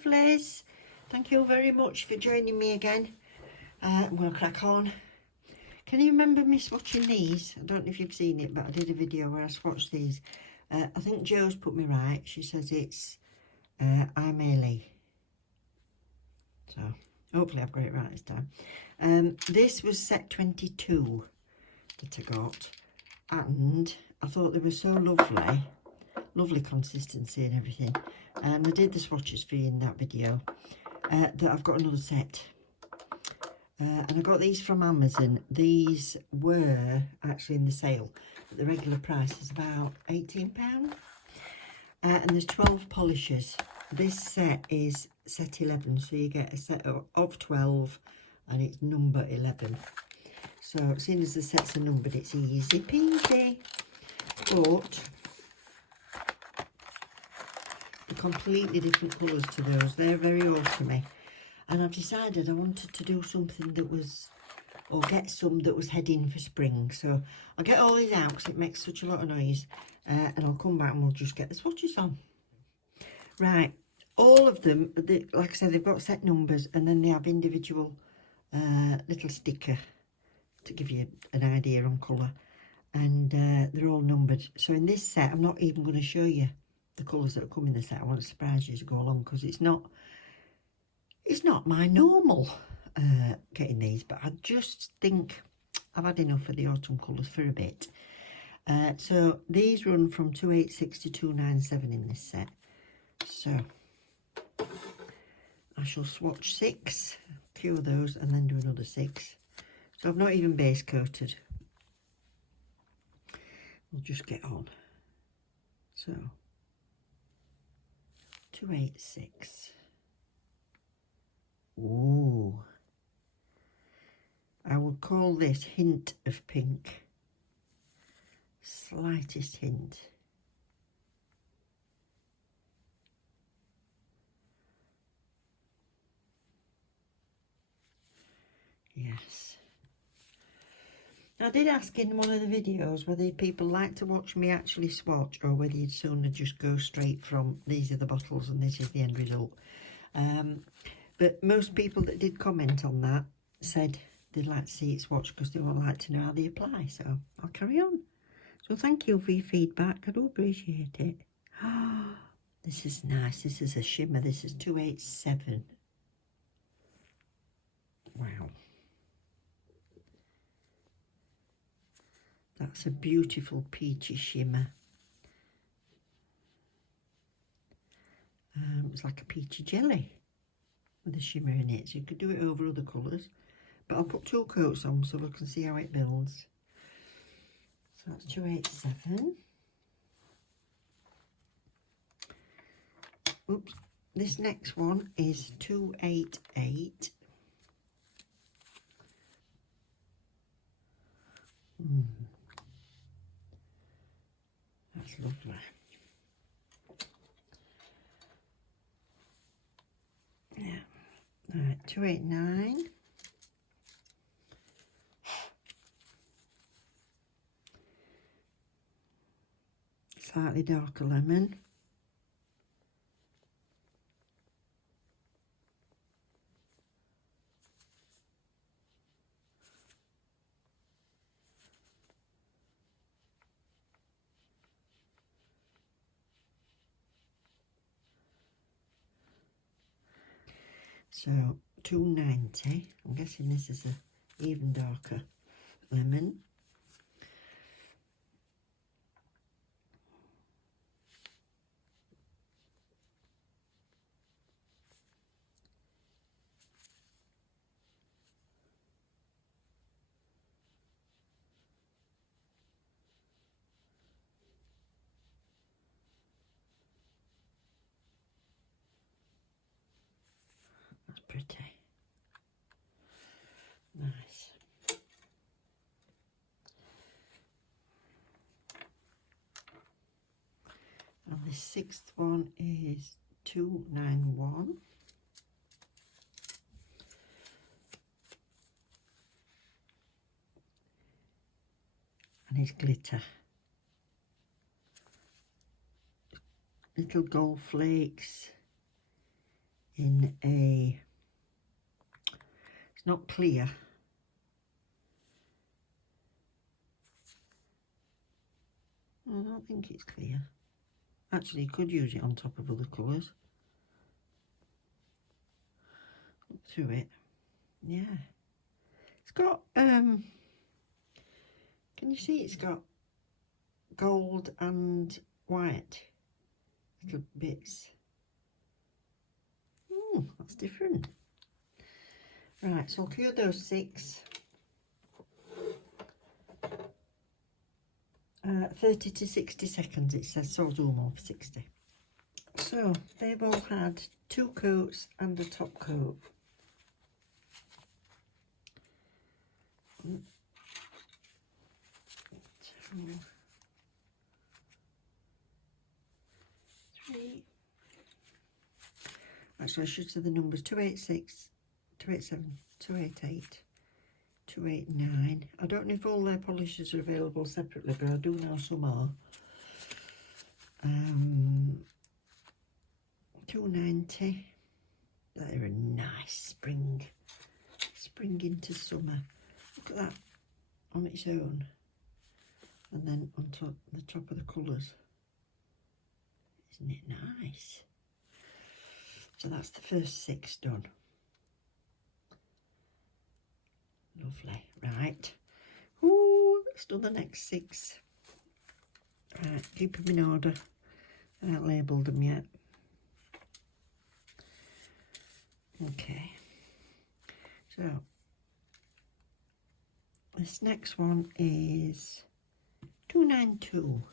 lovelies. Thank you very much for joining me again. I'm going to crack on. Can you remember me swatching these? I don't know if you've seen it, but I did a video where I swatched these. I think Jo's put me right. She says it's Aimeili. So hopefully I've got it right this time. This was set 22 that I got, and I thought they were so lovely consistency and everything, and I did the swatches for you in that video, that I've got another set, and I got these from Amazon. These were actually in the sale, but the regular price is about £18, and there's 12 polishes. This set is set 11, so you get a set of 12 and it's number 11. So seeing as the sets are numbered, it's easy peasy. But they're completely different colours to those. They're very autumny, and I've decided I wanted to do something that was, or get some that was heading for spring. So I'll get all these out because it makes such a lot of noise, and I'll come back and we'll just get the swatches on. Right, all of them, like I said, they've got set numbers, and then they have individual little sticker to give you an idea on colour, and they're all numbered. So in this set, I'm not even going to show you the colours that come in the set. I want to surprise you as you go along, because it's not my normal getting these, but I just think I've had enough of the autumn colours for a bit. So these run from 286 to 297 in this set. So I shall swatch 6, cure those, and then do another 6. So I've not even base coated. We'll just get on. So 286. Ooh. I would call this hint of pink. Slightest hint. Yes. I did ask in one of the videos whether people like to watch me actually swatch, or whether you'd sooner just go straight from these are the bottles and this is the end result. But most people that did comment on that said they'd like to see it swatched because they would like to know how they apply. So I'll carry on. So thank you for your feedback. I do appreciate it. This is nice. This is a shimmer. This is 287. Wow. That's a beautiful peachy shimmer. It's like a peachy jelly with a shimmer in it. So you could do it over other colours. But I'll put 2 coats on so we can see how it builds. So that's 287. Oops. This next one is 288. That's lovely. Yeah. All right, 289. Slightly darker lemon. So 290. I'm guessing this is a even darker lemon. That's pretty. Nice. And the 6th one is 291. And it's glitter. Little gold flakes in a, it's not clear. I don't think it's clear. Actually, you could use it on top of other colours. Look through it. Yeah. It's got, can you see it's got gold and white little bits. That's different. Right, so I'll cure those 6. 30 to 60 seconds it says, so I'll do them all for 60. So they've all had 2 coats and a top coat. 1, 2, 3. Actually, I should say the numbers: 286, 287, 288, 289. I don't know if all their polishes are available separately, but I do know some are. 290. They're a nice spring into summer. Look at that on its own, and then on top, the top of the colours. Isn't it nice? So that's the first 6 done. Lovely. Right. Ooh, let's do the next 6. Right, keep them in order. I haven't labelled them yet. Okay. So this next one is 292.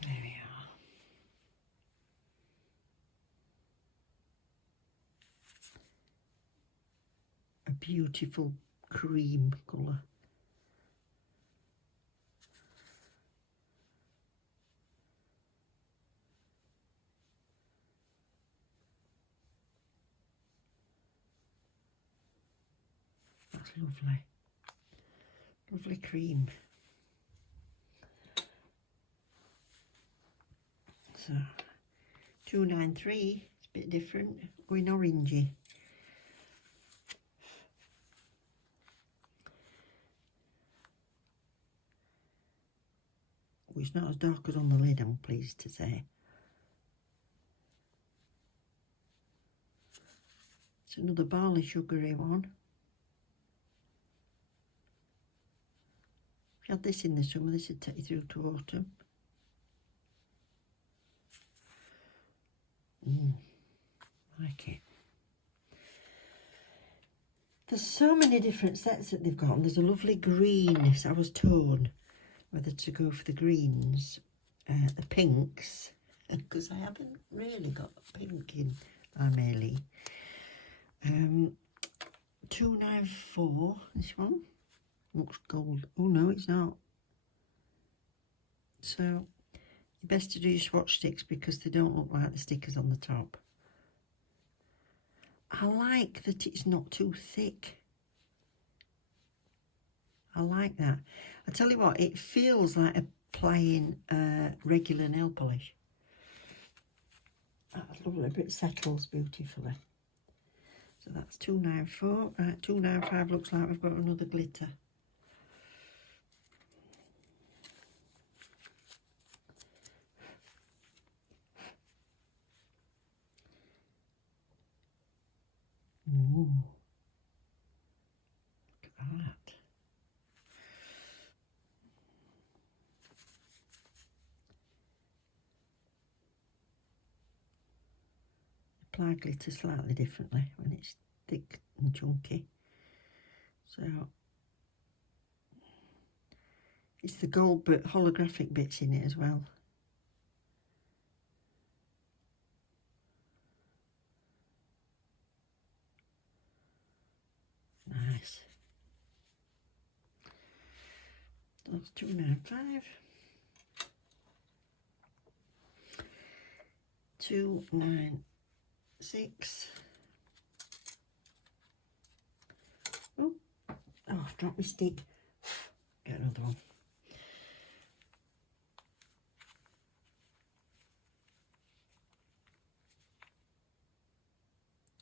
There we are. A beautiful cream colour. That's lovely. Lovely cream. So 293, it's a bit different, going orangey. Oh, it's not as dark as on the lid, I'm pleased to say. It's another barley sugary one. If you had this in the summer, this would take you through to autumn. Like it. There's so many different sets that they've got, and there's a lovely green. So I was torn whether to go for the greens, the pinks, because I haven't really got pink in Aimeili. 294, this one looks gold. Oh no, it's not. So you're best to do your swatch sticks because they don't look like the stickers on the top. I like that it's not too thick. I like that. I tell you what, it feels like applying regular nail polish. That's lovely, but it settles beautifully. So that's 294. Right, 295 looks like we've got another glitter. Ooh. Look at that. Apply glitter slightly differently when it's thick and chunky. So it's the gold but holographic bits in it as well. Nice. That's 295. 296. Oh, I've dropped my stick. Get another one.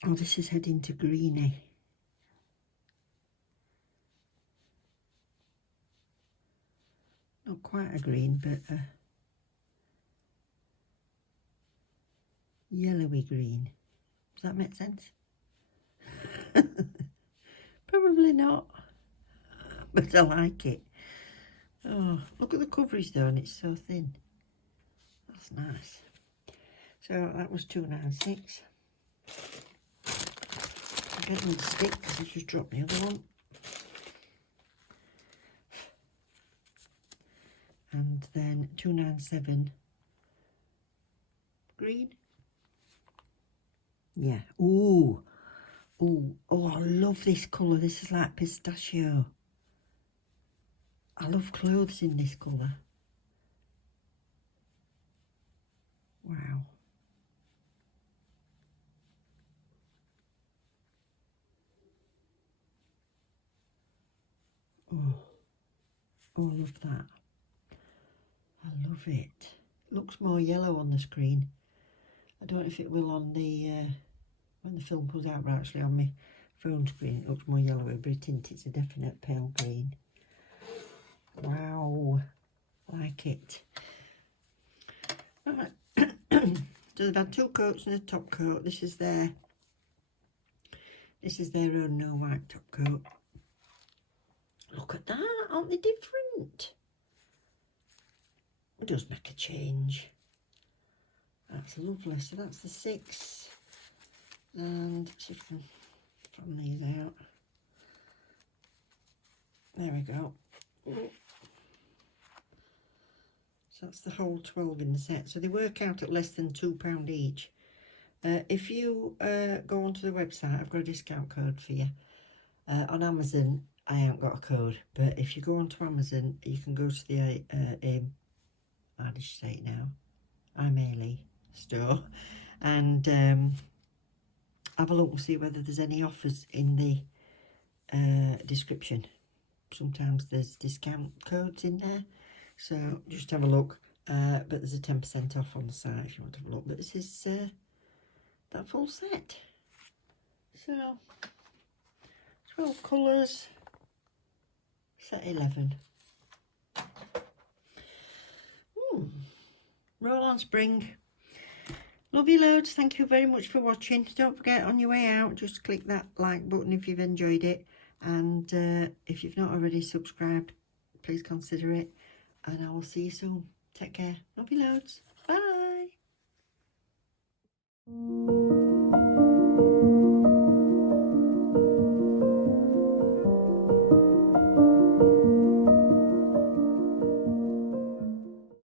Oh, this is heading to greeny. Not quite a green, but a yellowy green. Does that make sense? Probably not, but I like it. Oh, look at the coverage though, and it's so thin. That's nice. So that was 296. I'm getting the stick because I just dropped the other one. And then 297 green. Yeah. Ooh. Ooh. Oh, I love this colour. This is like pistachio. I love clothes in this colour. Wow. Oh. Oh, I love that. I love it. It looks more yellow on the screen. I don't know if it will on the when the film comes out, but actually on my phone screen it looks more yellowy, but it's a definite pale green. Wow, like it. Right. So they've had 2 coats and a top coat. This is their own no white top coat. Look at that, aren't they different? It does make a change. That's lovely. So that's the 6. And see if I can fan these out. There we go. So that's the whole 12 in the set. So they work out at less than £2 each. If you go onto the website, I've got a discount code for you. On Amazon, I haven't got a code, but if you go onto Amazon, you can go to the how did you say it now? Aimeili store, and have a look and see whether there's any offers in the description. Sometimes there's discount codes in there, so just have a look. But there's a 10% off on the site if you want to have a look. But this is that full set. So 12 colours, set 11. Roll on spring. Love you loads. Thank you very much for watching. Don't forget, on your way out, just click that like button if you've enjoyed it. And if you've not already subscribed, please consider it. And I will see you soon. Take care. Love you loads.